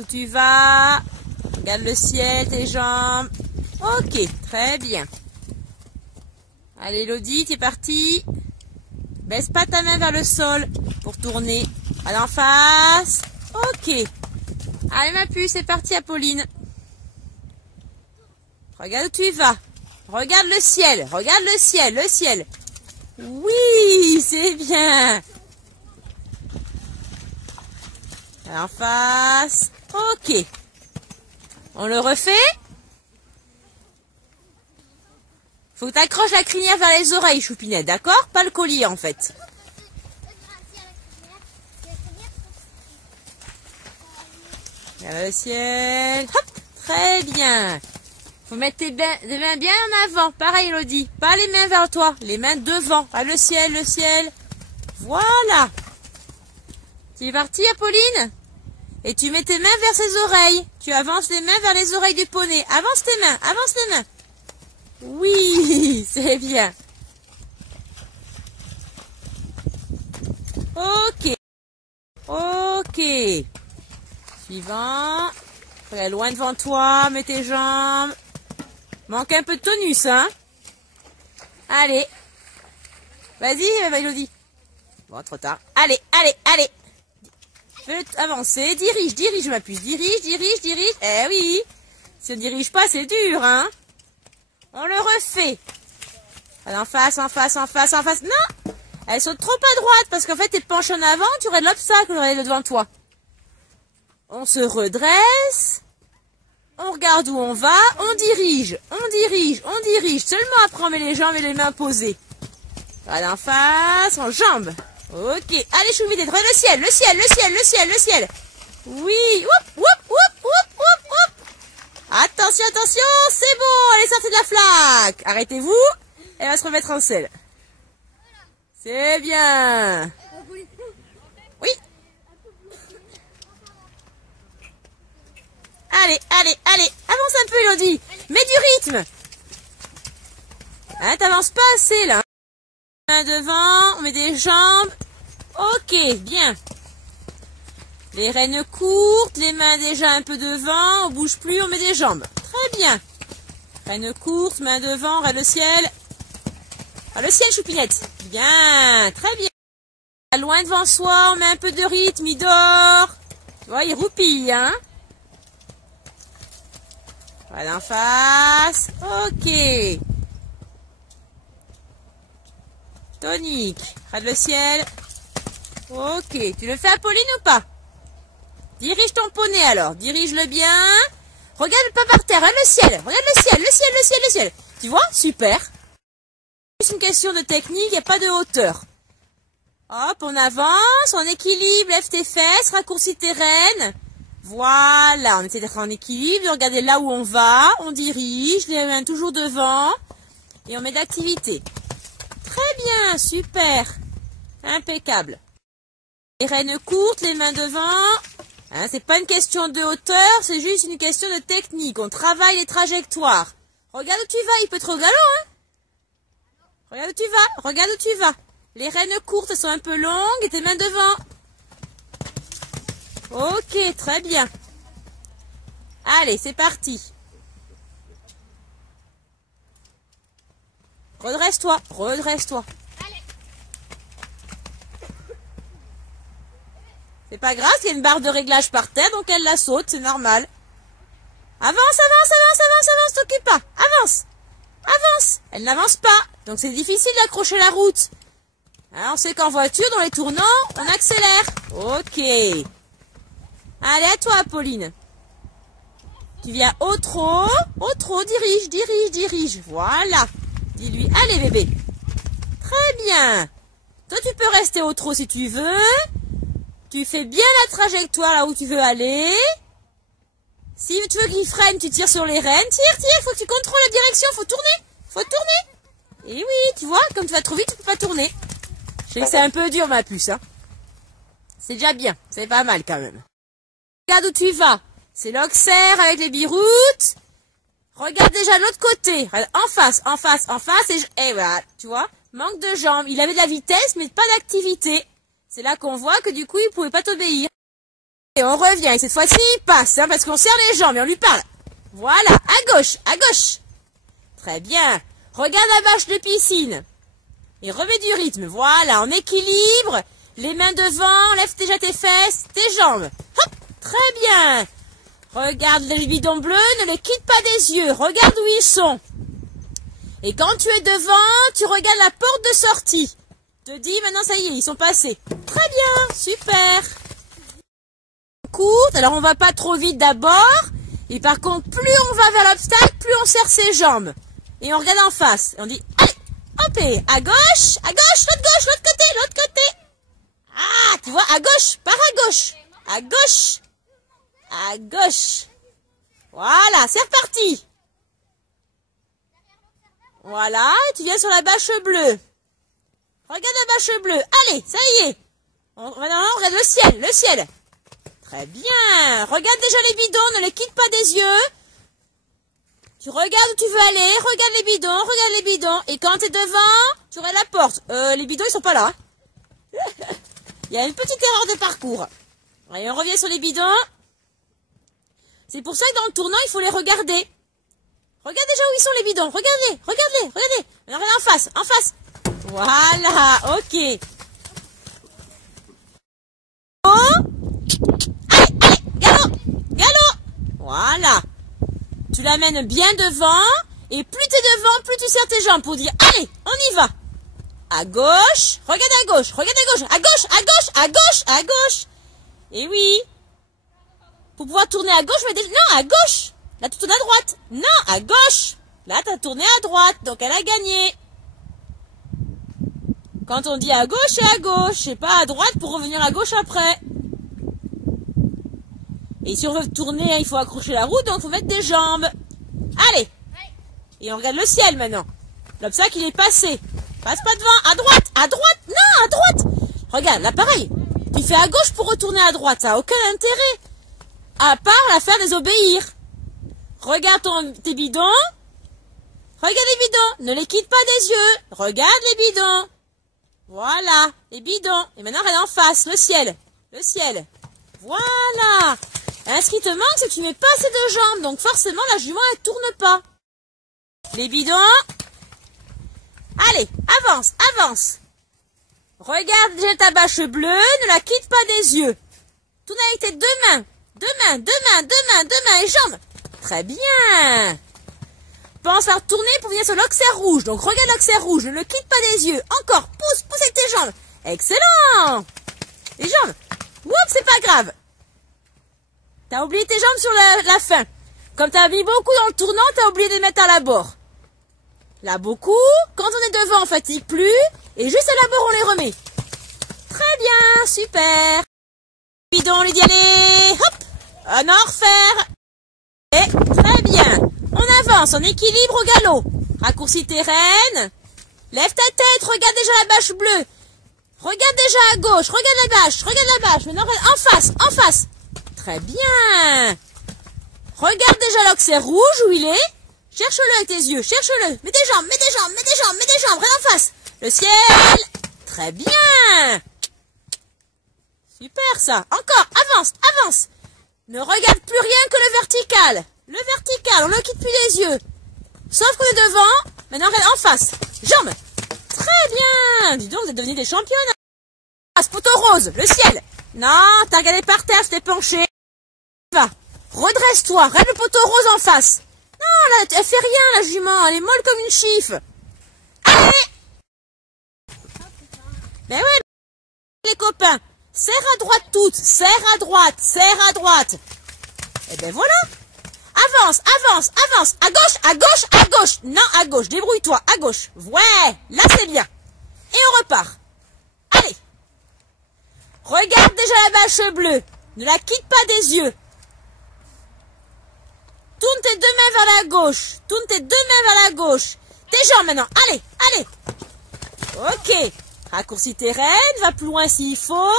Où tu vas? Regarde le ciel, tes jambes. Ok, très bien. Allez, Elodie, tu es partie. Baisse pas ta main vers le sol pour tourner. Allez en face. Ok. Allez, ma puce, c'est parti, Apolline. Regarde où tu vas. Regarde le ciel. Regarde le ciel, le ciel. Oui, c'est bien. Allez en face. Ok. On le refait? Faut que tu accroches la crinière vers les oreilles, Choupinette, d'accord? Pas le collier, en fait. Regarde le ciel. Hop, très bien. Faut mettre tes mains bien en avant. Pareil, Elodie. Pas les mains vers toi, les mains devant. Ah, le ciel, le ciel. Voilà. Tu es parti, Apolline? Et tu mets tes mains vers ses oreilles. Tu avances les mains vers les oreilles du poney. Avance tes mains, avance les mains. Oui, c'est bien. Ok. Ok. Suivant. Très loin devant toi, mets tes jambes. Manque un peu de tonus, hein. Allez. Vas-y, Elodie. Bon, trop tard. Allez, allez, allez. Fais-le avancer. Dirige, dirige, ma puce. Dirige, dirige, dirige. Eh oui. Si on ne dirige pas, c'est dur, hein. On le refait. Allez, en face, en face, en face, en face. Non. Elle saute trop à droite parce qu'en fait, t'es penché en avant, tu aurais de l'obstacle devant toi. On se redresse. On regarde où on va. On dirige, on dirige, on dirige. Seulement après, on met les jambes et les mains posées. Allez, en face, en jambes. Ok. Allez, Choupinette, regarde le ciel, le ciel, le ciel, le ciel, le ciel. Oui. Oup, oup, oup, oup, oup, oup. Attention, attention, c'est bon, elle est sortie de la flaque. Arrêtez-vous, elle va se remettre en selle. C'est bien. Oui. Allez, allez, allez, avance un peu, Elodie. Mets du rythme. Hein, t'avances pas assez, là. Main devant, on met des jambes. Ok, bien. Les rênes courtes, les mains déjà un peu devant, on bouge plus, on met des jambes. Très bien. Rênes courtes, main devant, regarde le ciel. Ah, le ciel, Choupinette. Bien, très bien. Loin devant soi, on met un peu de rythme, il dort. Tu vois, il roupille, hein. Voilà en face. Ok. Tonique. Regarde le ciel. Ok. Tu le fais, Apolline, ou pas? Dirige ton poney alors, dirige-le bien. Regarde pas par terre, hein, le ciel. Regarde le ciel, le ciel, le ciel, le ciel. Tu vois? Super. C'est une question de technique, il n'y a pas de hauteur. Hop, on avance, on équilibre, lève tes fesses, raccourcis tes rênes. Voilà, on essaie d'être en équilibre, de regarder là où on va, on dirige, les mains toujours devant. Et on met d'activité. Très bien, super. Impeccable. Les rênes courtes, les mains devant. Hein, c'est pas une question de hauteur, c'est juste une question de technique. On travaille les trajectoires. Regarde où tu vas, il peut être au galop, hein. Regarde où tu vas, regarde où tu vas. Les rênes courtes sont un peu longues et tes mains devant. Ok, très bien. Allez, c'est parti. Redresse-toi, redresse-toi. C'est pas grave, il y a une barre de réglage par terre, donc elle la saute, c'est normal. Avance, avance, avance, avance, avance, t'occupe pas. Avance, avance. Elle n'avance pas, donc c'est difficile d'accrocher la route. Hein, on sait qu'en voiture, dans les tournants, on accélère. Ok. Allez, à toi, Apolline. Tu viens au trot, dirige, dirige, dirige. Voilà. Dis-lui, allez, bébé. Très bien. Toi, tu peux rester au trot si tu veux. Tu fais bien la trajectoire là où tu veux aller. Si tu veux qu'il freine, tu tires sur les rênes. Tire, tire, faut que tu contrôles la direction. Faut tourner. Faut tourner. Et oui, tu vois, comme tu vas trop vite, tu peux pas tourner. Je sais que c'est un peu dur, ma puce. Hein. C'est déjà bien. C'est pas mal quand même. Regarde où tu vas. C'est l'Auxerre avec les biroutes. Regarde déjà de l'autre côté. En face, en face, en face. Et voilà, tu vois. Manque de jambes. Il avait de la vitesse, mais pas d'activité. C'est là qu'on voit que du coup, il pouvait pas t'obéir. Et on revient. Et cette fois-ci, il passe, hein, parce qu'on serre les jambes et on lui parle. Voilà, à gauche, à gauche. Très bien. Regarde la bâche de piscine. Et remets du rythme. Voilà, en équilibre. Les mains devant, lève déjà tes fesses, tes jambes. Hop, très bien. Regarde les bidons bleus, ne les quitte pas des yeux. Regarde où ils sont. Et quand tu es devant, tu regardes la porte de sortie. Te dis, maintenant ça y est, ils sont passés. Très bien, super. Courte, alors on va pas trop vite d'abord. Et par contre, plus on va vers l'obstacle, plus on serre ses jambes. Et on regarde en face. Et on dit, allez, hop, et à gauche, l'autre côté, l'autre côté. Ah, tu vois, à gauche, par à gauche. À gauche. À gauche. Voilà, c'est reparti. Voilà, et tu viens sur la bâche bleue. Regarde la bâche bleue. Allez, ça y est. Maintenant, on regarde le ciel, le ciel. Très bien. Regarde déjà les bidons, ne les quitte pas des yeux. Tu regardes où tu veux aller, regarde les bidons. Et quand tu es devant, tu regardes la porte. Les bidons, ils sont pas là. Il y a une petite erreur de parcours. Allez, on revient sur les bidons. C'est pour ça que dans le tournant, il faut les regarder. Regarde déjà où ils sont les bidons. Regardez. Maintenant, regarde en face. Voilà, ok. Allez, galop. Voilà. Tu l'amènes bien devant. Et plus tu es devant, plus tu serres tes jambes pour dire, allez, on y va. À gauche, regarde à gauche. À gauche. Et oui. Pour pouvoir tourner à gauche, non, à gauche. Là, tu tournes à droite. Non, à gauche. Là, tu as tourné à droite, donc elle a gagné. Quand on dit à gauche, c'est à gauche. C'est pas à droite pour revenir à gauche après. Et si on veut tourner, il faut accrocher la roue, donc il faut mettre des jambes. Allez. Et on regarde le ciel maintenant. L'obstacle, il est passé. Passe pas devant. À droite. Non, à droite. Regarde, là, pareil. Tu fais à gauche pour retourner à droite. Ça n'a aucun intérêt. À part la faire désobéir. Regarde tes bidons. Regarde les bidons. Ne les quitte pas des yeux. Regarde les bidons. Voilà, les bidons. Et maintenant, regarde en face, le ciel. Voilà. Et ce qui te manque, c'est que tu mets pas assez de jambes. Donc forcément, la jument, elle tourne pas. Les bidons. Allez, avance. Regarde déjà ta bâche bleue. Ne la quitte pas des yeux. Tourne avec tes deux mains. Et jambes. Très bien. Pense à retourner pour venir sur l'oxaire rouge. Donc regarde l'oxaire rouge, ne le quitte pas des yeux. Encore, pousse avec tes jambes. Excellent. Les jambes. Oups, c'est pas grave. T'as oublié tes jambes sur la fin. Comme t'as mis beaucoup dans le tournant, t'as oublié de les mettre à la bord. Là, beaucoup. Quand on est devant, on fatigue plus. Et juste à la bord, on les remet. Très bien, super. Bidon, on lui dit allez, hop. Un en refaire. Et très bien. On avance, on équilibre au galop. Raccourcis tes rênes. Lève ta tête, regarde déjà la bâche bleue. Regarde déjà à gauche, regarde la bâche. Maintenant, en face. Très bien. Regarde déjà l'oxaire rouge, où il est. Cherche-le avec tes yeux, Mets des jambes. Regarde en face. Le ciel. Très bien. Super ça. Encore, avance. Ne regarde plus rien que le vertical. On ne le quitte plus des yeux. Sauf qu'on est devant. Maintenant, regarde en face. Jambes. Très bien. Dis donc, vous êtes devenus des championnes. Ah, ce poteau rose, le ciel. Non, t'as regardé par terre, je t'ai penché. Va. Redresse-toi. Regarde le poteau rose en face. Non, là, elle fait rien, la jument. Elle est molle comme une chiffe. Allez. Ben ouais, les copains. Serre à droite toutes. Serre à droite. Et ben voilà. Avance. À gauche. Non, à gauche. Débrouille-toi. À gauche. Ouais. Là, c'est bien. Et on repart. Allez. Regarde déjà la bâche bleue. Ne la quitte pas des yeux. Tourne tes deux mains vers la gauche. Tes jambes maintenant. Allez. Ok. Raccourcis tes rênes. Va plus loin s'il faut.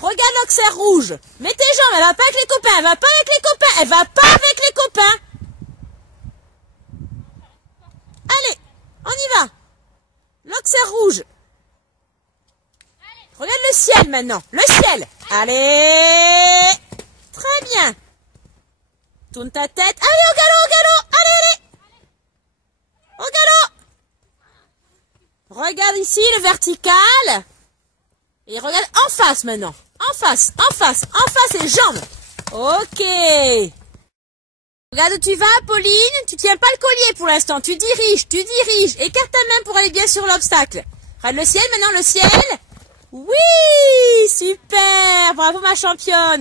Regarde l'oxaire rouge. Mets tes jambes. Elle va pas avec les copains. Elle va pas avec les copains. Allez. On y va. L'oxaire rouge. Regarde le ciel maintenant. Le ciel. Allez. Très bien. Tourne ta tête. Allez, au galop, au galop. Allez, allez. Au galop. Regarde ici le vertical. Et regarde en face maintenant. En face, en face, en face les jambes. Ok. Regarde où tu vas, Pauline. Tu tiens pas le collier pour l'instant. Tu diriges, tu diriges. Écarte ta main pour aller bien sur l'obstacle. Regarde le ciel maintenant, le ciel. Oui, super. Bravo ma championne.